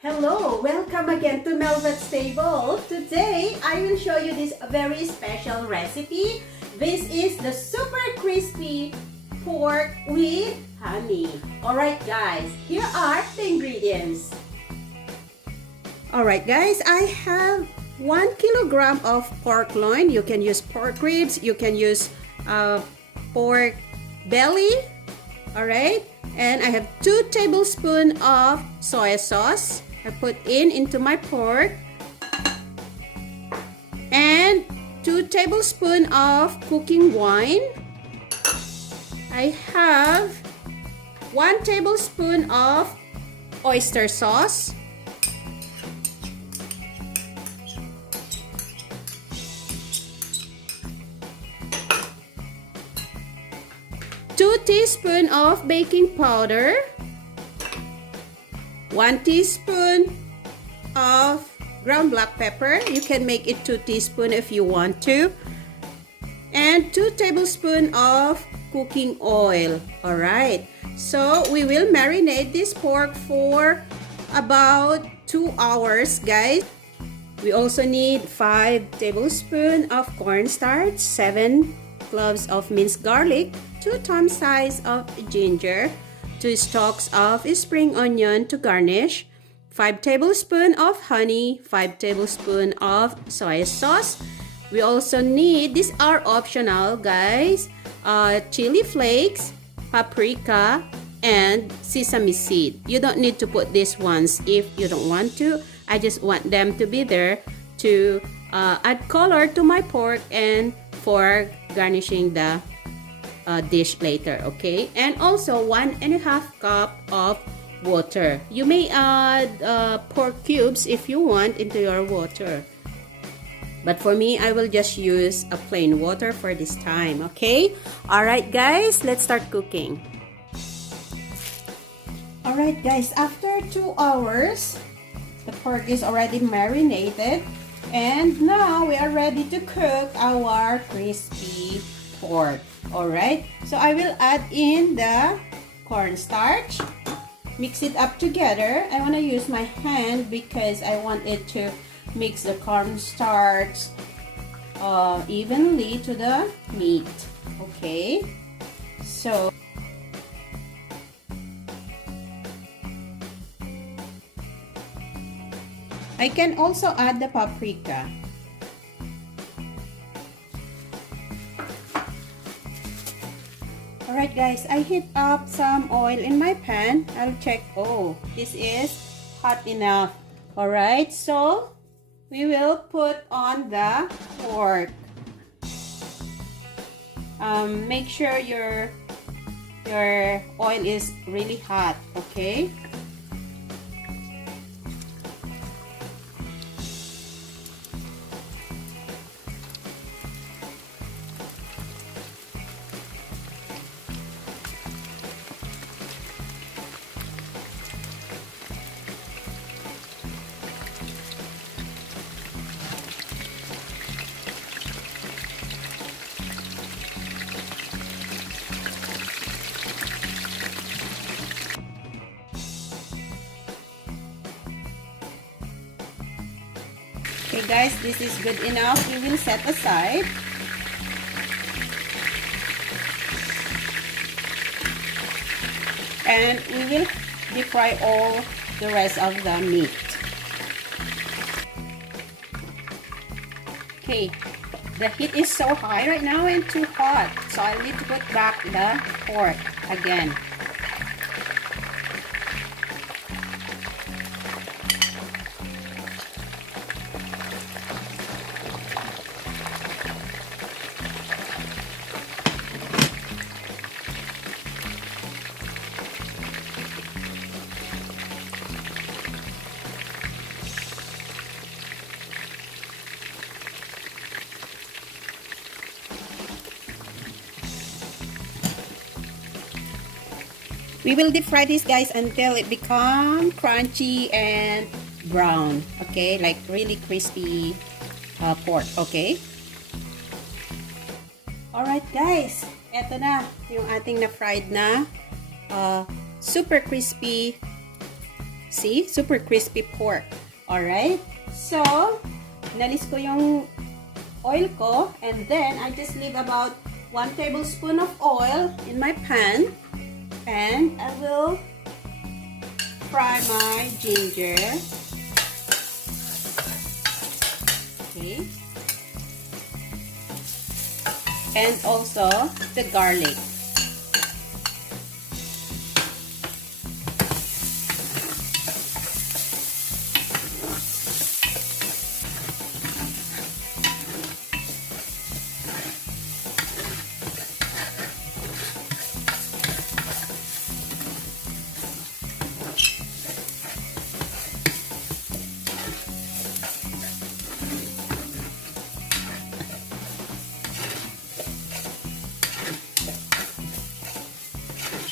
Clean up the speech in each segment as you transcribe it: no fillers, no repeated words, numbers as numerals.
Hello, welcome again to Mhelbeth's table. Today, I will show you this very special recipe. This is the super crispy pork with honey. Alright guys, here are the ingredients. Alright guys, I have 1 kilogram of pork loin. You can use pork ribs, you can use pork belly. Alright, and I have 2 tablespoons of soy sauce. I put into my pork, and 2 tablespoons of cooking wine. I have 1 tablespoon of oyster sauce, two teaspoons of baking powder, 1 teaspoon of ground black pepper. You can make it 2 teaspoons if you want to. And 2 tablespoons of cooking oil. Alright, so we will marinate this pork for about 2 hours, guys. We also need 5 tablespoons of cornstarch, 7 cloves of minced garlic, 2 thumb size of ginger, 2 stalks of spring onion to garnish, 5 tablespoons of honey, 5 tablespoons of soy sauce. We also need, these are optional guys, chili flakes, paprika, and sesame seed. You don't need to put these ones if you don't want to. I just want them to be there to add color to my pork and for garnishing the dish later, okay? And also 1.5 cup of water. You may add pork cubes if you want into your water, but for me, I will just use a plain water for this time, okay? Alright guys, let's start cooking. Alright guys, after 2 hours, the pork is already marinated, and now we are ready to cook our crispy pork. Alright, so I will add in the cornstarch, mix it up together. I want to use my hand because I want it to mix the cornstarch evenly to the meat. Okay, so I can also add the paprika. Alright guys, I heat up some oil in my pan. I'll check, oh, this is hot enough. Alright, so we will put on the pork. Make sure your oil is really hot, okay? Okay guys, this is good enough. We will set aside. And we will deep fry all the rest of the meat. Okay, the heat is so high right now and too hot. So I need to put back the pork again. We will deep fry this guys until it becomes crunchy and brown, okay, like really crispy pork, okay? Alright guys, eto na yung ating na-fried na super crispy See? Super crispy pork. Alright? So, nalis ko yung oil ko, and then I just leave about 1 tablespoon of oil in my pan, and I will fry my ginger. Okay. And also the garlic.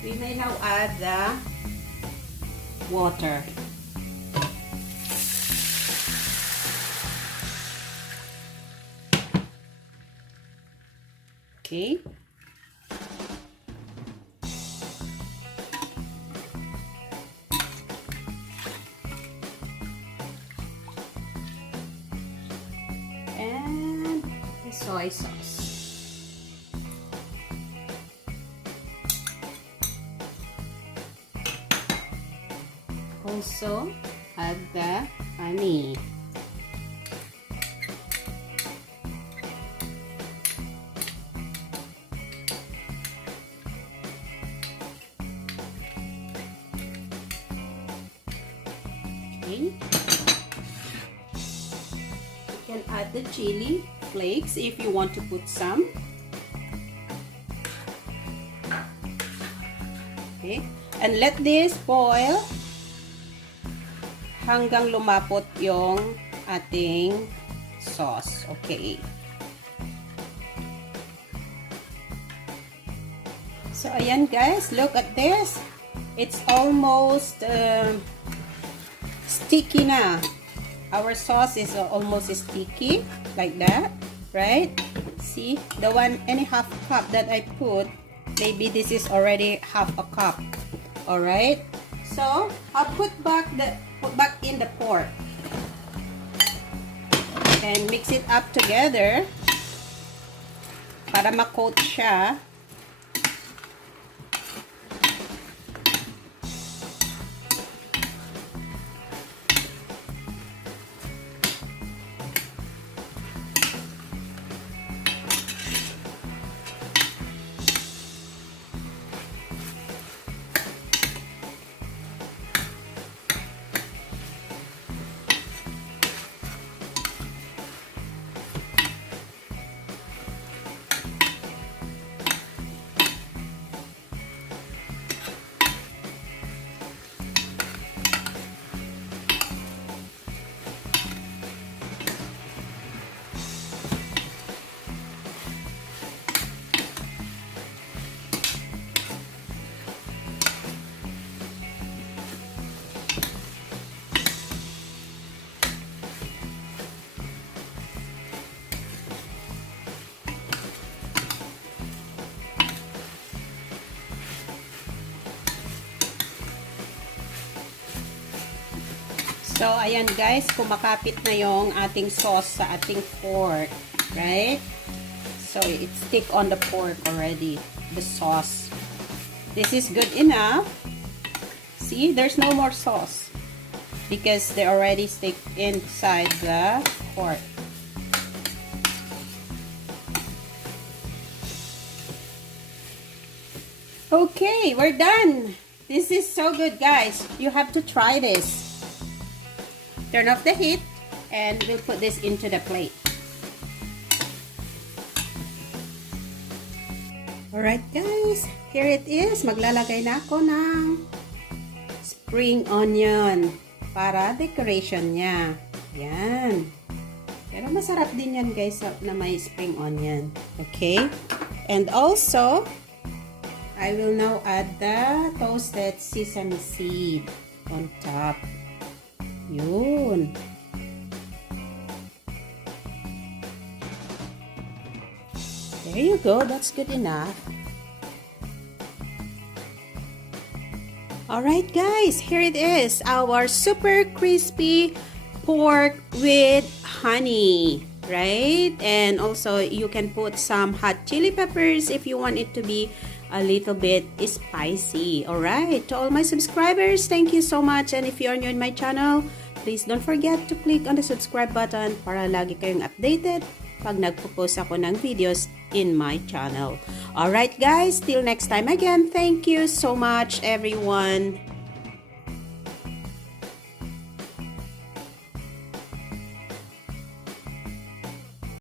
We may now add the water. Okay. And the soy sauce. Also add the honey. Okay. You can add the chili flakes if you want to put some. Okay. And let this boil hanggang lumapot yung ating sauce. Okay. So, ayan guys. Look at this. It's almost sticky na. Our sauce is almost sticky. Like that. Right? See? The 1.5 cup that I put, maybe this is already half a cup. Alright? So, I'll put back in the pork and mix it up together para ma-coat siya. So, ayan guys, kumakapit na yung ating sauce sa ating pork. Right? So, it stick on the pork already. The sauce. This is good enough. See, there's no more sauce. Because they already stick inside the pork. Okay, we're done. This is so good, guys. You have to try this. Turn off the heat and we'll put this into the plate. Alright guys, here it is. Maglalagay na ako ng spring onion para decoration niya. Yan. Pero masarap din yan guys na may spring onion. Okay? And also, I will now add the toasted sesame seed on top. Yun. There you go. That's good enough. Alright guys, here it is, our super crispy pork with honey, right? And also you can put some hot chili peppers if you want it to be a little bit spicy. Alright, to all my subscribers, thank you so much. And if you are new in my channel, please don't forget to click on the subscribe button para lagi kayong updated pag nagpo-post ako ng videos in my channel. Alright guys, till next time again, thank you so much everyone.